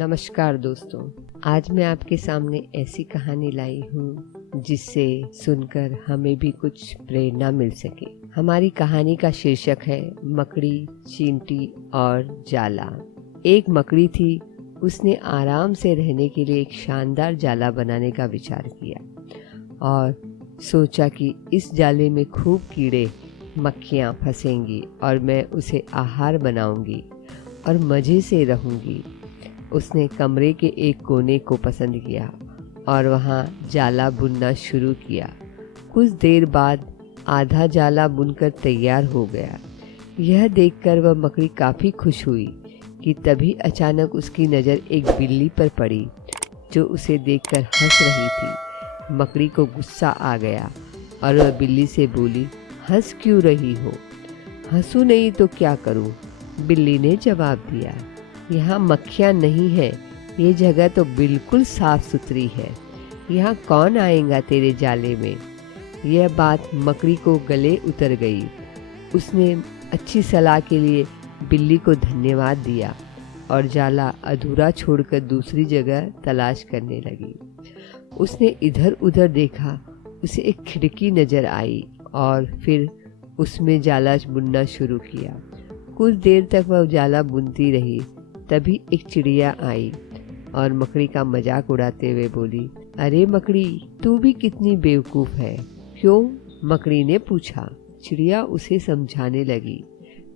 नमस्कार दोस्तों, आज मैं आपके सामने ऐसी कहानी लाई हूँ जिससे सुनकर हमें भी कुछ प्रेरणा मिल सके। हमारी कहानी का शीर्षक है मकड़ी, चींटी और जाला। एक मकड़ी थी, उसने आराम से रहने के लिए एक शानदार जाला बनाने का विचार किया और सोचा कि इस जाले में खूब कीड़े मक्खियाँ फंसेंगी और मैं उसे आहार बनाऊंगी और मज़े से रहूंगी। उसने कमरे के एक कोने को पसंद किया और वहाँ जाला बुनना शुरू किया। कुछ देर बाद आधा जाला बुनकर तैयार हो गया। यह देखकर वह मकड़ी काफ़ी खुश हुई कि तभी अचानक उसकी नज़र एक बिल्ली पर पड़ी जो उसे देखकर हंस रही थी। मकड़ी को गुस्सा आ गया और वह बिल्ली से बोली, हंस क्यों रही हो? हंसू नहीं तो क्या करूं? बिल्ली ने जवाब दिया, यहाँ मक्खियाँ नहीं है, ये जगह तो बिल्कुल साफ सुथरी है। यहाँ कौन आएगा तेरे जाले में? यह बात मकड़ी को गले उतर गई। उसने अच्छी सलाह के लिए बिल्ली को धन्यवाद दिया और जाला अधूरा छोड़कर दूसरी जगह तलाश करने लगी। उसने इधर उधर देखा, उसे एक खिड़की नजर आई और फिर उसमें जाला बुनना शुरू किया। कुछ देर तक वह जाला बुनती रही। तभी एक चिड़िया आई और मकड़ी का मजाक उड़ाते हुए बोली, अरे मकड़ी, तू भी कितनी बेवकूफ है। क्यों? मकड़ी ने पूछा। चिड़िया उसे समझाने लगी,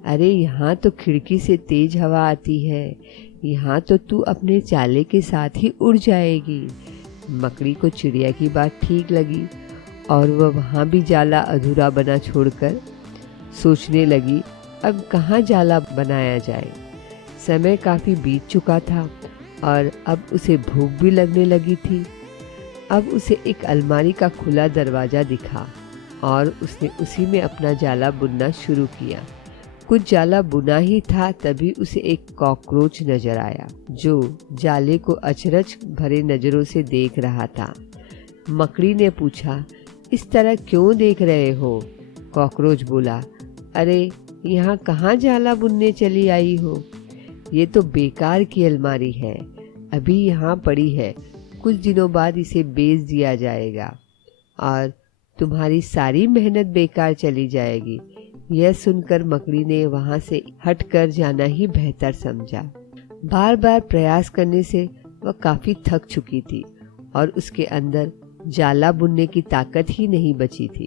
अरे यहाँ तो खिड़की से तेज हवा आती है, यहाँ तो तू अपने जाले के साथ ही उड़ जाएगी। मकड़ी को चिड़िया की बात ठीक लगी और वह वहाँ भी जाला अधूरा बना छोड़कर सोचने लगी, अब कहाँ जाला बनाया जाए। समय काफ़ी बीत चुका था और अब उसे भूख भी लगने लगी थी। अब उसे एक अलमारी का खुला दरवाज़ा दिखा और उसने उसी में अपना जाला बुनना शुरू किया। कुछ जाला बुना ही था तभी उसे एक कॉकरोच नजर आया जो जाले को अचरज भरे नज़रों से देख रहा था। मकड़ी ने पूछा, इस तरह क्यों देख रहे हो? कॉकरोच बोला, अरे यहाँ कहाँ जाला बुनने चली आई हो? ये तो बेकार की अलमारी है, अभी यहाँ पड़ी है, कुछ दिनों बाद इसे बेच दिया जाएगा और तुम्हारी सारी मेहनत बेकार चली जाएगी। यह सुनकर मकड़ी ने वहाँ से हटकर जाना ही बेहतर समझा। बार बार प्रयास करने से वह काफ़ी थक चुकी थी और उसके अंदर जाला बुनने की ताकत ही नहीं बची थी।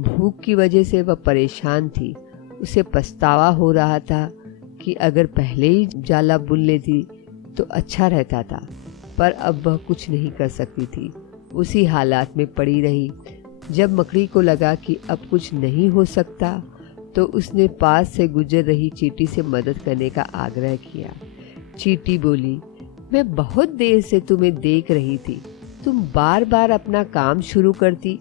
भूख की वजह से वह परेशान थी। उसे पछतावा हो रहा था कि अगर पहले ही जाला बुन लेती तो अच्छा रहता था, पर अब वह कुछ नहीं कर सकती थी। उसी हालात में पड़ी रही। जब मकड़ी को लगा कि अब कुछ नहीं हो सकता तो उसने पास से गुजर रही चींटी से मदद करने का आग्रह किया। चींटी बोली, मैं बहुत देर से तुम्हें देख रही थी, तुम बार बार अपना काम शुरू करती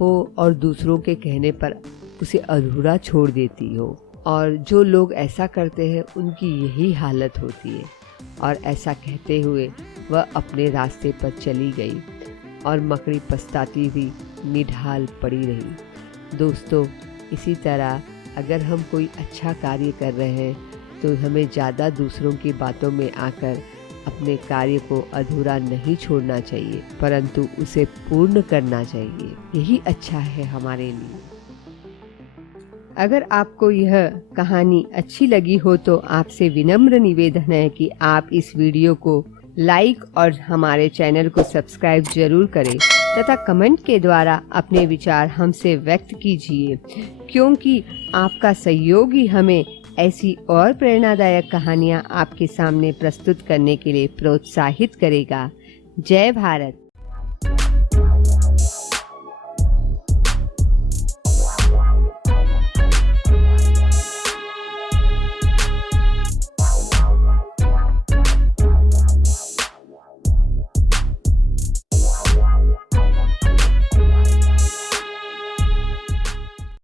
हो और दूसरों के कहने पर उसे अधूरा छोड़ देती हो, और जो लोग ऐसा करते हैं उनकी यही हालत होती है। और ऐसा कहते हुए वह अपने रास्ते पर चली गई और मकड़ी पछताती हुई निढाल पड़ी रही। दोस्तों, इसी तरह अगर हम कोई अच्छा कार्य कर रहे हैं तो हमें ज़्यादा दूसरों की बातों में आकर अपने कार्य को अधूरा नहीं छोड़ना चाहिए, परंतु उसे पूर्ण करना चाहिए। यही अच्छा है हमारे लिए। अगर आपको यह कहानी अच्छी लगी हो तो आपसे विनम्र निवेदन है कि आप इस वीडियो को लाइक और हमारे चैनल को सब्सक्राइब जरूर करें तथा कमेंट के द्वारा अपने विचार हमसे व्यक्त कीजिए, क्योंकि आपका सहयोग ही हमें ऐसी और प्रेरणादायक कहानियाँ आपके सामने प्रस्तुत करने के लिए प्रोत्साहित करेगा। जय भारत।